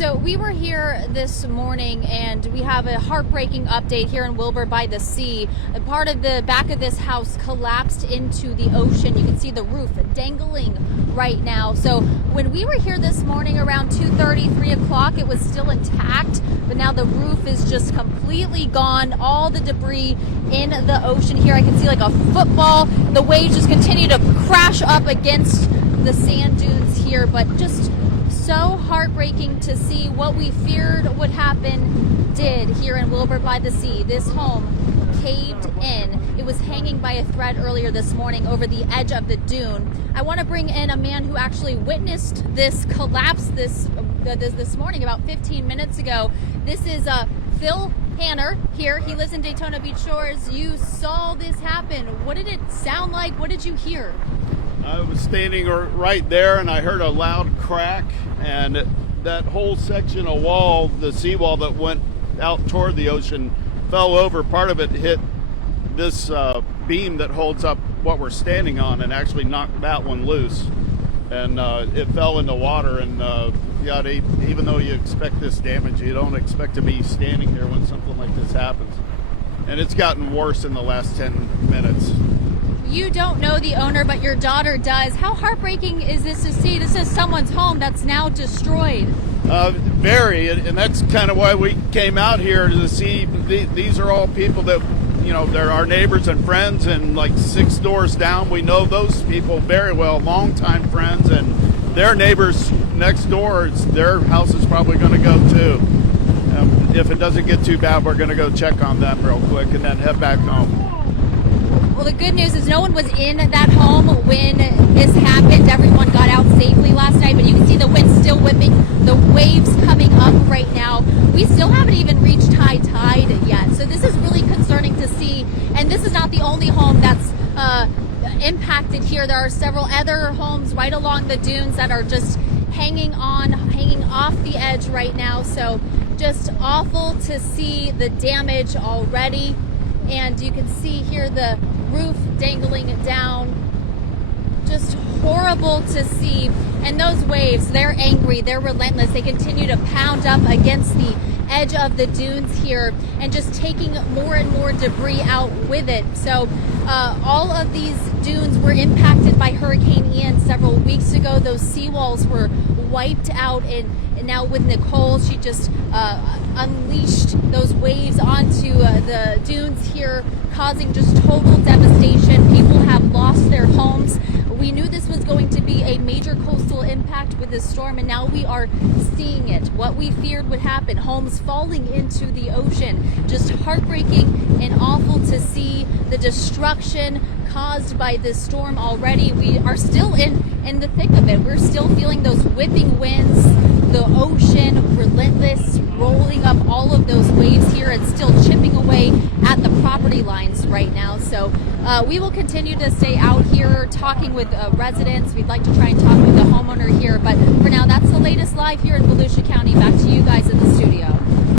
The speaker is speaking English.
So we were here this morning and we have a heartbreaking update here in Wilbur-By-The-Sea. A part of the back of this house collapsed into the ocean. You can see the roof dangling right now. So when we were here this morning around 2:30, 3 o'clock, it was still intact, but now the roof is just completely gone. All the debris in the ocean here. I can see like a football. The waves just continue to crash up against the sand dunes here, but just so heartbreaking to see what we feared would happen did here in Wilbur-By-The-Sea. This home caved in. It was hanging by a thread earlier this morning over the edge of the dune. I want to bring in a man who actually witnessed this collapse this morning about 15 minutes ago. This is Phil Hanner here. He lives in Daytona Beach Shores. You saw this happen. What did it sound like? What did you hear? I was standing right there and I heard a loud crack, and that whole section of wall, the seawall that went out toward the ocean, fell over. Part of it hit this beam that holds up what we're standing on and actually knocked that one loose. And it fell in the water, and even though you expect this damage, you don't expect to be standing here when something like this happens. And it's gotten worse in the last 10 minutes. You don't know the owner, but your daughter does. How heartbreaking is this to see? This is someone's home that's now destroyed. Very, and that's kind of why we came out here to see. These are all people that, they're our neighbors and friends, and like 6 doors down, we know those people very well, longtime friends, and their neighbors next door, their house is probably going to go too. If it doesn't get too bad, we're going to go check on them real quick and then head back home. Well, the good news is no one was in that home when this happened. Everyone got out safely last night, but you can see the wind still whipping, the waves coming up right now. We still haven't even reached high tide yet, so this is really concerning to see. And this is not the only home that's impacted here. There are several other homes right along the dunes that are just hanging off the edge right now. So just awful to see the damage already. And you can see here the roof dangling down. Just horrible to see. And those waves, they're angry, they're relentless. They continue to pound up against the edge of the dunes here and just taking more and more debris out with it. So all of these dunes were impacted by Hurricane Ian several weeks ago. Those seawalls were wiped out, and now with Nicole, she just unleashed those waves onto the dunes here, causing just total devastation. People have lost their homes. We knew this was going to be a major coastal impact with this storm, and now we are seeing it. What we feared would happen, homes falling into the ocean. Just heartbreaking and awful to see the destruction caused by this storm already. We are still in the thick of it. We're still feeling those whipping winds, the ocean relentless, rolling up all of those waves here and still chipping away at the property lines right now. So we will continue to stay out here talking with residents. We'd like to try and talk with the homeowner here, but for now, that's the latest live here in Volusia County. Back to you guys in the studio.